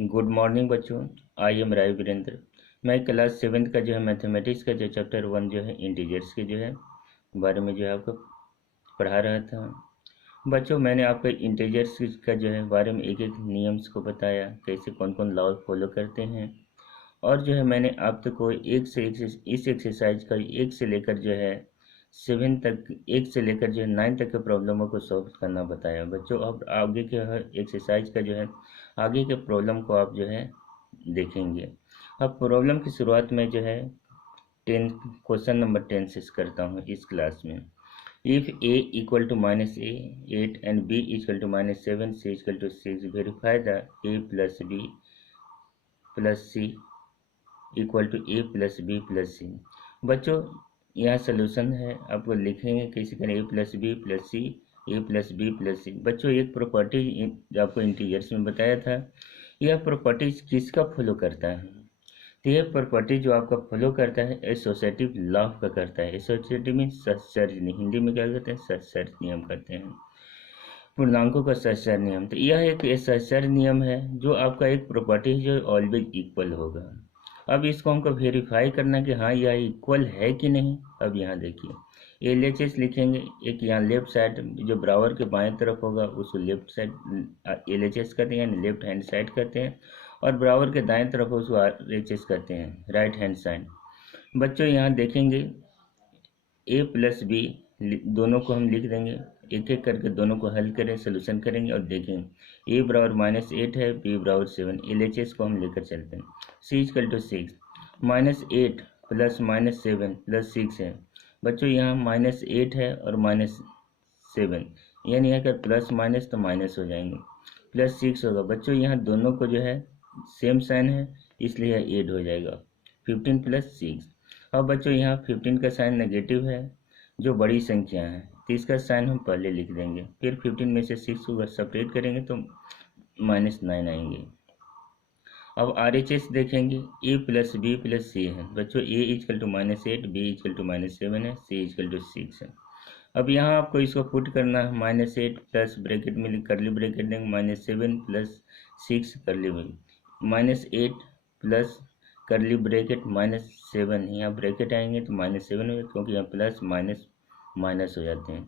Good morning बच्चों। I am राय वीरेंद्र। मैं class 7th का जो है मैथमेटिक्स का जो चैप्टर 1 जो है इंटीजर्स के जो है बारे में जो है आपको पढ़ा रहा था। बच्चों, मैंने आपको इंटीजर्स का जो है बारे में एक एक नियम्स को बताया, कैसे कौन कौन लॉ फॉलो करते हैं। और जो है मैंने आप तक को एक से इस एक्सरसाइज का एक से लेकर जो है 7 तक, एक से लेकर जो है 9 तक के प्रॉब्लमों को सॉल्व करना बताया। बच्चों, अब आगे के हर एक्सरसाइज का जो है आगे के प्रॉब्लम को आप जो है देखेंगे। अब प्रॉब्लम की शुरुआत में जो है 10 क्वेश्चन नंबर 10 से करता हूँ इस क्लास में। If a equal to -8 and b equal to -7 c equal to 6 verify the a plus b plus c equal to a plus B plus C. बच्चों, यहाँ सोल्यूशन है, आपको लिखेंगे कैसे करें a plus B plus C, a plus B plus C. बच्चों, एक property जो आपको इंटीजर्स में बताया था, यह प्रॉपर्टी किसका फॉलो करता है? तो यह प्रॉपर्टी जो आपका फॉलो करता है एसोसिएटिव लॉ का करता है। एसोसिएटिव में सहसर्ज, हिंदी में क्या कहते हैं? सहसर्ज नियम कहते हैं, पूर्णांकों का सहसर्ज नियम। तो यह एक सहसर्ज नियम है जो आपका एक प्रॉपर्टी है जो ऑलवेज इक्वल होगा। अब इसको हमको वेरीफाई करना कि हाँ यह इक्वल है कि नहीं। अब यहाँ देखिए LHS लिखेंगे, एक यहाँ लेफ्ट साइड जो बराबर के बाएं तरफ होगा उसको लेफ्ट साइड LHS कहते हैं, यानी लेफ्ट हैंड साइड कहते हैं, और बराबर के दाएं तरफ उसको RHS कहते हैं, राइट हैंड साइड। बच्चों, यहाँ देखेंगे a प्लस बी दोनों को हम लिख देंगे, एक एक करके दोनों को हल करें, सोल्यूशन करेंगे और देखेंगे a बराबर -8 है, b बराबर 7, LHS को हम लेकर चलते हैं। c equal to 6, -8 plus -7 plus 6 है। बच्चों, यहाँ -8 है और -7, यानी अगर प्लस माइनस तो माइनस हो जाएंगे, प्लस 6 होगा। बच्चों, यहाँ दोनों को जो है सेम साइन है, इसलिए यह ऐड हो जाएगा 15 प्लस 6। अब बच्चों, यहाँ 15 का साइन नेगेटिव है जो बड़ी संख्या है, तो इसका साइन हम पहले लिख देंगे, फिर 15 में से 6 को सेपरेट करेंगे तो -9 आएंगे। अब RHS देखेंगे, a plus B plus C है। बच्चों, a equal to -8, b equal to -7 है, c इक्वल टू 6 है। अब यहाँ आपको इसको पुट करना है, -8 प्लस ब्रैकेट में करली ब्रैकेट देंगे, -7 प्लस 6 करली -8 प्लस करली ब्रैकेट -7, यहाँ ब्रैकेट आएंगे तो -7 होगा, क्योंकि यहाँ प्लस माइनस माइनस हो जाते हैं,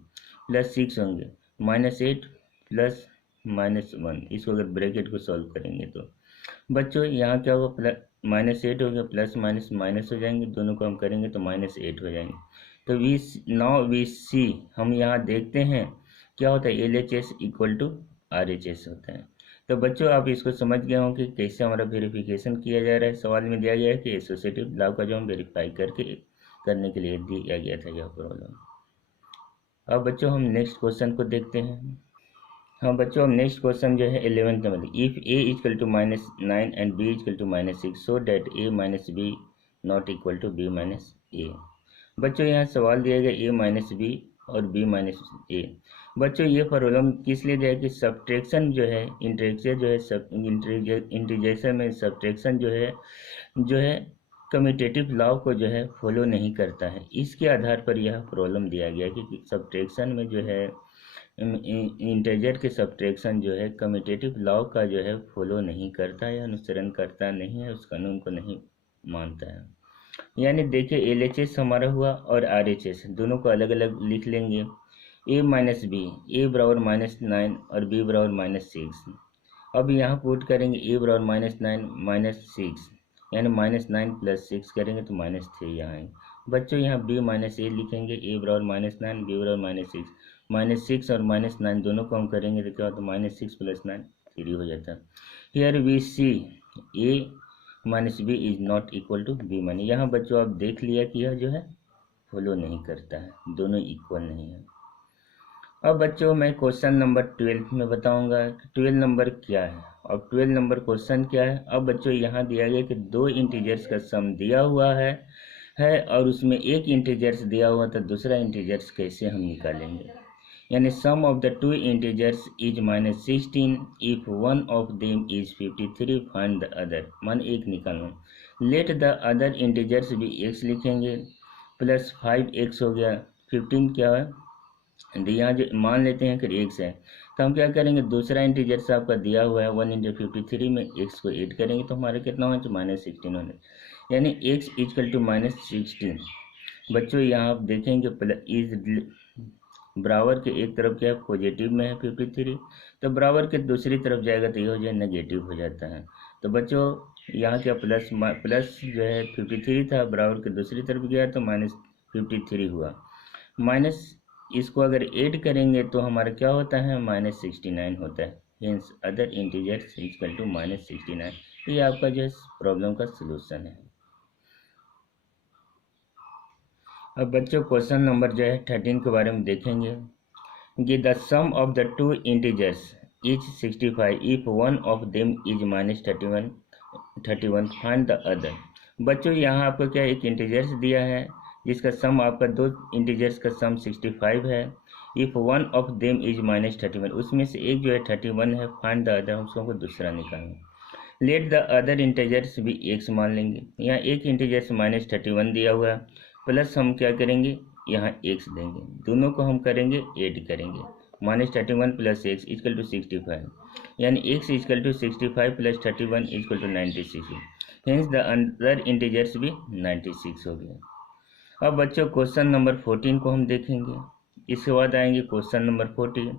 प्लस 6 होंगे, -8 प्लस -1। इसको अगर ब्रैकेट को सॉल्व करेंगे तो बच्चों यहाँ क्या होगा, -8 हो गया, प्लस माइनस माइनस हो जाएंगे, दोनों को हम करेंगे तो -8 हो जाएंगे। तो वी सी हम यहाँ देखते हैं क्या होता है, LHS इक्वल टू RHS होता है। तो बच्चों, आप इसको समझ गए हों कि कैसे हमारा वेरिफिकेशन किया जा रहा है। सवाल में दिया गया है कि एसोसिएटिव लॉ का जो हम वेरीफाई करने के लिए दिया गया था यह प्रॉब्लम। अब बच्चों, हम नेक्स्ट क्वेश्चन को देखते हैं। हाँ बच्चों, अब नेक्स्ट क्वेश्चन जो है 11th number, if a equal to -9 and b equal to -6 so that a minus B not equal to b minus A. बच्चों, यहाँ सवाल दिया गया a माइनस बी और b माइनस ए। बच्चों, ये प्रॉब्लम किस लिए दिया है कि सब्ट्रैक्शन जो है, इंटीजर जो है, इंटीजर में सब्ट्रैक्शन जो है कम्यूटेटिव लॉ को जो है फॉलो नहीं करता है। इसके आधार पर यह प्रॉब्लम दिया गया कि सब्ट्रैक्शन में जो है इंटीजर के सब्ट्रैक्शन जो है कम्यूटेटिव लॉ का जो है फॉलो नहीं करता है, अनुसरण करता नहीं है, उस कानून को नहीं मानता है। यानी देखिए LHS हमारा हुआ और RHS दोनों को अलग अलग लिख लेंगे। a माइनस बी, a बराबर -9 और b बराबर -6। अब यहाँ पुट करेंगे a बराबर -9 -6, यानी -9 प्लस 6 करेंगे तो -3 यहाँ आएंगे। बच्चों, यहाँ b माइनस ए लिखेंगे, a बराबर -9 b बराबर -6, -6 और -9 दोनों को हम करेंगे तो क्या होता है, -6 प्लस 9 3 हो जाता है। Here we see a minus B is not equal to b minus. यहाँ बच्चों आप देख लिया कि यह जो है फॉलो नहीं करता है, दोनों इक्वल नहीं है। अब बच्चों, मैं क्वेश्चन नंबर 12 में बताऊंगा कि 12 नंबर क्या है और 12 नंबर क्वेश्चन क्या है। अब बच्चों, यहाँ दिया गया कि दो इंटीजर्स का सम दिया हुआ है और उसमें एक इंटीजर्स दिया हुआ था, दूसरा इंटीजर्स कैसे हम निकालेंगे। यानी sum of the two integers is -16 if one of them is 53 find the other. मान एक निकालना, लेट द अदर इंटीजर्स भी x लिखेंगे, प्लस 5x हो गया, 15 क्या है, यहाँ जो मान लेते हैं कि x है, तो हम क्या करेंगे, दूसरा इंटीजर से आपका दिया हुआ है 1 × 53 में x को ऐड करेंगे तो हमारा कितना होना चाहिए, -16 होने, यानी x = -16। बच्चों यहाँ आप देखेंगे इज बराबर के एक तरफ क्या है, पॉजिटिव में है 53, तो बराबर के दूसरी तरफ जाएगा तो ये हो जाए नेगेटिव हो जाता है। तो बच्चों यहाँ क्या प्लस जो है 53 था, बराबर के दूसरी तरफ गया तो -53 हुआ। माइनस इसको अगर ऐड करेंगे तो हमारा क्या होता है, -69 होता है। Hence other integers equal to -69। ये आपका जो है प्रॉब्लम का सलूशन है। अब बच्चों क्वेश्चन नंबर जो है 13 के बारे में देखेंगे कि the sum of the two integers is 65 if one of them is -31 find the other. बच्चों यहाँ आपको क्या एक इंटीजर्स दिया है जिसका सम आपका दो इंटीजर्स का सम 65 है। If one of them is -31, उसमें से एक जो है 31 है, फाइंड द अदर, हमको दूसरा निकालना। लेट द अदर इंटीजर्स भी x मान लेंगे। यहाँ एक इंटीजर्स -31 दिया हुआ है, प्लस हम क्या करेंगे यहाँ x देंगे, दोनों को हम करेंगे ऐड करेंगे, -31 + x = 65, यानी x = 65 + 31 = 96। Hence the other integers भी 96 हो गया। अब बच्चों क्वेश्चन नंबर 14 को हम देखेंगे। इसके बाद आएंगे question number 14।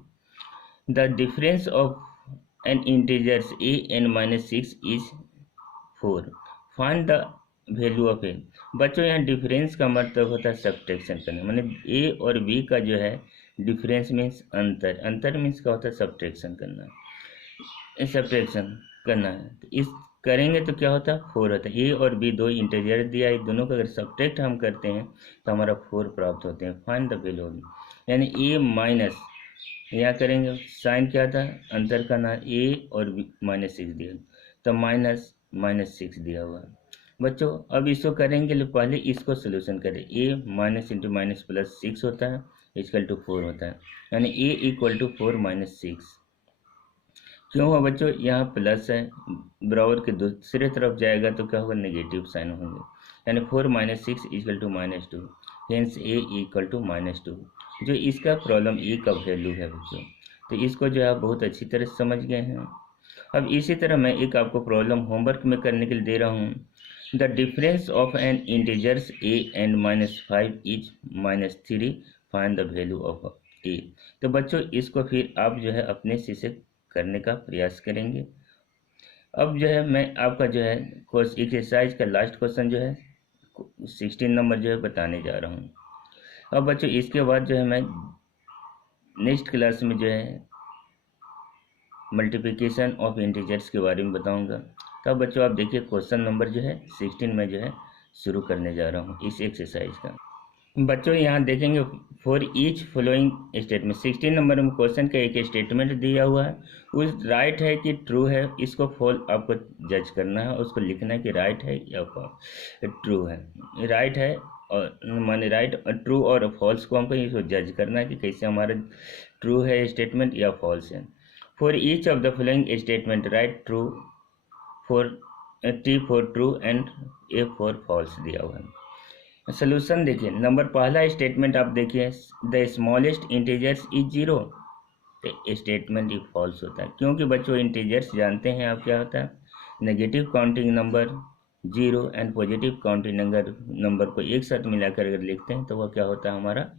The difference of an integers a(n-6) is 4, find the value of A. बच्चों यहाँ डिफरेंस का मतलब होता है सब्ट्रैक्शन करना, माने ए और बी का जो है डिफरेंस मीन्स अंतर, अंतर मीन्स क्या होता है सब्ट्रैक्शन करना, सब्ट्रैक्शन करना है। तो इस करेंगे तो क्या होता है 4 होता है। ए और बी दो इंटीजर दिया है, दोनों का अगर सब्ट्रैक्ट हम करते हैं तो हमारा 4 प्राप्त होते हैं। फाइंड द वैल्यू ऑफ, यानी ए माइनस, यहाँ करेंगे साइन क्या था अंतर का ना, ए और बी -6 दिया तो -6 दिया हुआ। बच्चों अब इसको करेंगे, पहले इसको सोल्यूशन करें। ए -(-) +6 होता है = 4 होता है, यानी ए = 4 - 6 क्यों हुआ बच्चों, यहाँ प्लस है, बराबर के दूसरे तरफ जाएगा तो क्या होगा नेगेटिव साइन होंगे, यानी 4 - 6 = -2। हेंस ए = -2, जो इसका प्रॉब्लम ए का वैल्यू है बच्चों। तो इसको जो है आप बहुत अच्छी तरह से समझ गए हैं। अब इसी तरह मैं एक आपको प्रॉब्लम होमवर्क में करने के लिए दे रहा हूँ। The difference of an integers a(n-5) is -3, find the value of A. तो बच्चों इसको फिर आप जो है अपने से करने का प्रयास करेंगे। अब जो है मैं आपका जो है कोर्स एक्सरसाइज का लास्ट क्वेश्चन जो है 16 नंबर जो है बताने जा रहा हूँ। अब बच्चों इसके बाद जो है मैं नेक्स्ट क्लास में जो है मल्टीप्लिकेशन ऑफ इंटीजर्स के बारे में बताऊंगा। तब बच्चों आप देखिए क्वेश्चन नंबर जो है 16 में जो है शुरू करने जा रहा हूँ इस एक्सरसाइज का। बच्चों यहाँ देखेंगे for each following statement, 16 number में क्वेश्चन का एक स्टेटमेंट दिया हुआ है, उस राइट है कि ट्रू है, इसको फॉल आपको जज करना है, उसको लिखना है कि राइट है या ट्रू है। राइट है और माने राइट और ट्रू और फॉल्स को हमको इसको जज करना है कि कैसे हमारा ट्रू है स्टेटमेंट या फॉल्स है। For each of the following statement write true for T for true and A for false दिया हुआ है। सोल्यूशन देखिए, नंबर पहला स्टेटमेंट आप देखिए द स्मॉलेस्ट इंटीजर्स इज 0, तो स्टेटमेंट ही फॉल्स होता है, क्योंकि बच्चों इंटीजर्स जानते हैं आप क्या होता है, negative counting number 0 and positive counting number को एक साथ मिलाकर अगर लिखते हैं तो वह क्या होता है हमारा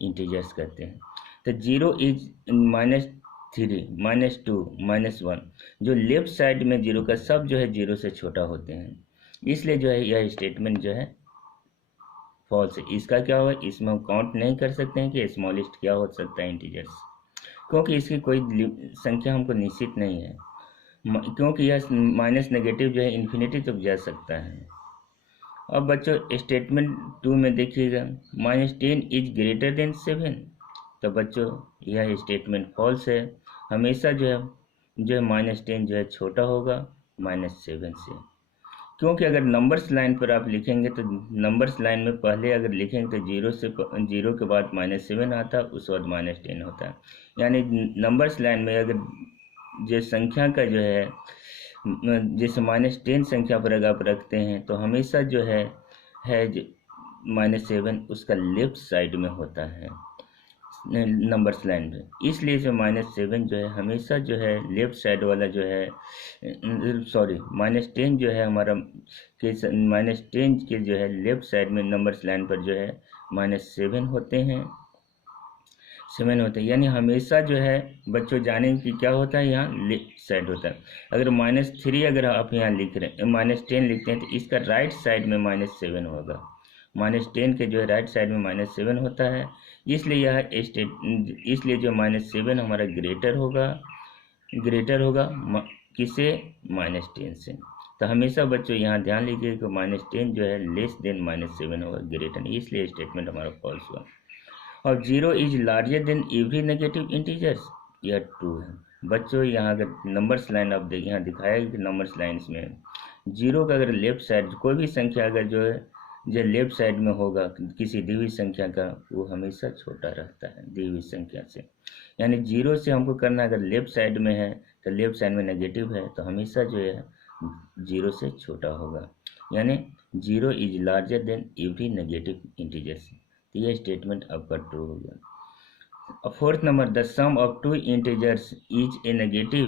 इंटीजर्स कहते हैं। तो 0 इज -3 -2 -1, जो लेफ्ट साइड में 0 का सब जो है 0 से छोटा होते हैं, इसलिए जो है यह स्टेटमेंट जो है फॉल्स है। इसका क्या होगा, इसमें हम काउंट नहीं कर सकते हैं कि स्मॉलेस्ट क्या हो सकता है इंटीजर्स, क्योंकि इसकी कोई संख्या हमको निश्चित नहीं है, क्योंकि यह माइनस नेगेटिव जो है इन्फिनिटी तक जा सकता है। अब बच्चों स्टेटमेंट 2 में देखिएगा -10 इज ग्रेटर देन 7, तो बच्चों यह स्टेटमेंट फॉल्स है, हमेशा जो है -10 जो है छोटा होगा -7 से, क्योंकि अगर नंबर्स लाइन पर आप लिखेंगे तो नंबर्स लाइन में पहले अगर लिखेंगे तो 0 के बाद -7 आता है, उसके बाद -10 होता है, यानी नंबर्स लाइन में अगर जो संख्या का जो है जैसे -10 संख्या पर अगर आप रखते हैं तो हमेशा जो है -7 उसका लेफ्ट साइड में होता है, नंबर्स लाइन पे, इसलिए जो -7 जो है हमेशा जो है लेफ्ट साइड वाला जो है, सॉरी -10 जो है हमारा के -10 के जो है लेफ्ट साइड में नंबर्स लाइन पर जो है -7 होते हैं, 7 होते हैं। यानी हमेशा जो है बच्चों जाने कि क्या होता है, यहाँ लेफ्ट साइड होता है। अगर -3 अगर आप यहाँ लिख रहे हैं, -10 लिखते हैं तो इसका राइट साइड में -7 होगा। -10 के जो है राइट साइड में -7 होता है, इसलिए यह इसलिए जो -7 हमारा ग्रेटर होगा किसे, -10 से। तो हमेशा बच्चों यहाँ ध्यान लीजिए कि -10 जो है लेस देन -7 होगा, ग्रेटर, इसलिए स्टेटमेंट हमारा फॉल्स हुआ। और 0 is larger than every negative integers, यह ट्रू है। बच्चों यहाँ अगर नंबर्स लाइन आप देखिए, यहाँ दिखाया कि नंबर्स लाइन्स में 0 का अगर लेफ्ट साइड कोई भी संख्या अगर जो है जो लेफ्ट साइड में होगा किसी दी हुई संख्या का, वो हमेशा छोटा रहता है दी हुई संख्या से। यानी 0 से हमको करना, अगर लेफ्ट साइड में है तो लेफ्ट साइड में नेगेटिव है तो हमेशा जो है 0 से छोटा होगा, यानी 0 is larger than every negative integers. तो ये स्टेटमेंट आपका ट्रू हो गया। Fourth number, the sum of two integers is a negative,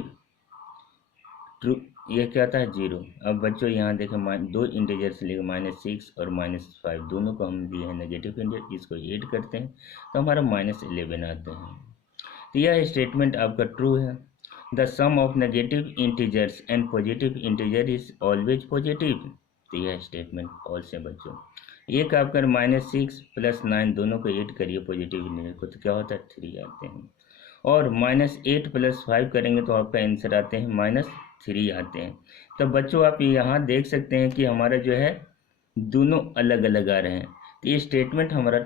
true, ये क्या था, 0। अब बच्चों यहाँ देखें दो इंटीजर्स लिए -6 और -5, दोनों को हम दिए हैं नेगेटिव इंटीजर, इसको ऐड करते हैं तो हमारा -11 आते हैं। तो यह स्टेटमेंट आपका ट्रू है। The sum of negative integers and positive integer is always positive, तो यह स्टेटमेंट फॉल्स है बच्चों। एक आप कर -6 + 9 दोनों को ऐड करिए पॉजिटिव इंटीजर को, तो क्या होता है, 3 आते हैं। और -8 + 5 करेंगे तो आपका आंसर आते हैं -3 आते हैं। तो बच्चों आप यहाँ देख सकते हैं कि हमारा जो है दोनों अलग अलग आ रहे हैं, तो ये स्टेटमेंट हमारा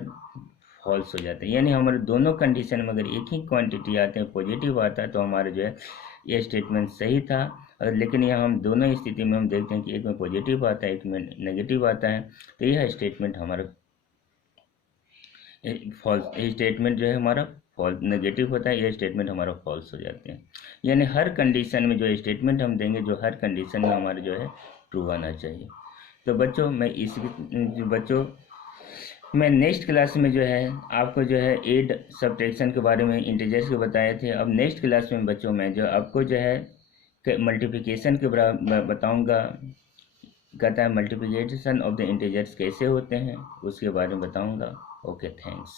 फॉल्स हो जाता है। यानी हमारे दोनों कंडीशन में अगर एक ही क्वांटिटी आते हैं, पॉजिटिव आता है, तो हमारा जो है ये स्टेटमेंट सही था। और लेकिन यहाँ हम दोनों स्थिति में हम देखते हैं कि एक में पॉजिटिव आता है, एक में नेगेटिव आता है, तो यह स्टेटमेंट हमारा फॉल्स, स्टेटमेंट जो है हमारा फॉल्स नेगेटिव होता है, यह स्टेटमेंट हमारा फॉल्स हो जाते हैं। यानी हर कंडीशन में जो स्टेटमेंट हम देंगे, जो हर कंडीशन में हमारा जो है ट्रू आना चाहिए। तो बच्चों मैं नेक्स्ट क्लास में जो है आपको जो है ऐड सब्ट्रैक्शन के बारे में इंटीजर्स के बताए थे। अब नेक्स्ट क्लास में बच्चों मैं जो आपको जो है मल्टीप्लिकेशन के बताऊंगा, कहता है मल्टीप्लिकेशन ऑफ द इंटीजर्स कैसे होते हैं, उसके बारे में बताऊंगा। Okay, thanks.